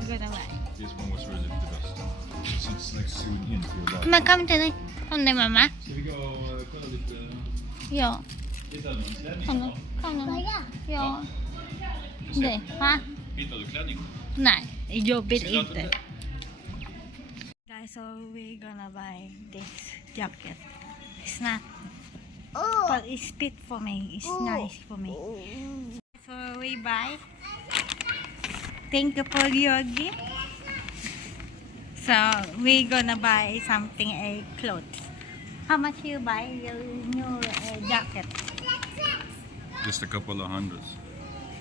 we gonna buy? This one was really the best. So it's like soon into your life. Men kom till kom det mamma? Ska vi gå och kolla lite? Ja. Lite allmänställning? Kom nu. Kom nu. Ja. Det, va? Hittar du klänning? Nej, jobbigt Ska jag inte. ta det? Guys, so we're gonna buy this jacket. It's not, but it's fit for me. It's nice for me. So we buy. Thank you for your gift. So we're gonna buy something, a clothes. How much you buy your new jacket? Just a couple of hundreds.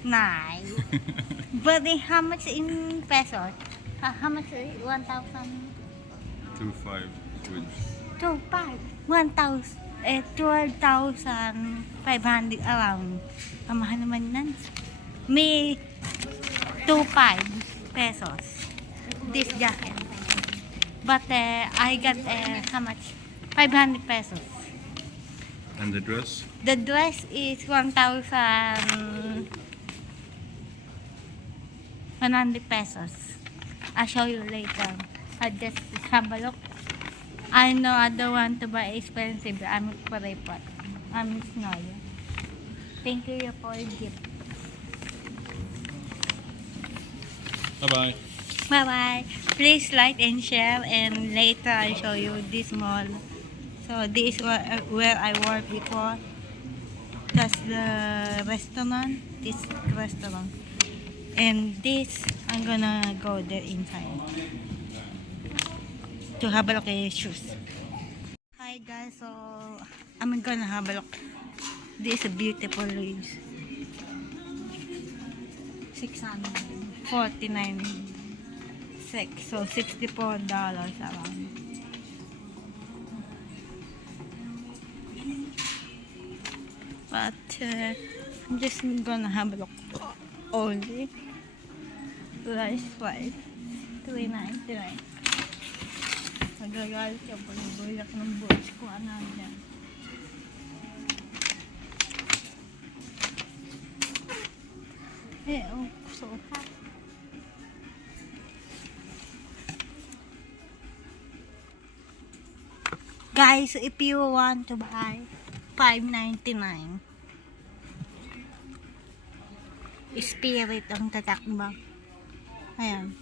Nice. But how much in pesos? How much? 1,000. 2,500 Swedish. 2,500. 1,000. 12,500 around. Ang mahal naman nan. May 2,500 pesos. This jacket. But I got how much? 500 pesos. And the dress? The dress is 1,100 pesos. I'll show you later. I just have a look. I know I don't want to buy expensive. I'm Kuripot. I'm Snowy. Thank you for your gift. Bye-bye. Bye-bye. Please like and share, and later I'll show you this mall. So this is where I worked before. That's the restaurant. This restaurant. And this, I'm gonna go there inside to have a look at shoes. Hi guys, so I'm gonna have a look. This is a beautiful leaves. 649 6, so $64 around. But I'm just gonna have a look only. Rice 5, $3.99. Magagalit ka po ng bulak ng boys ko. Ano yan? Oh, so hot. Guys, if you want to buy, $5.99. Spirit ang tatakbang. Ayan.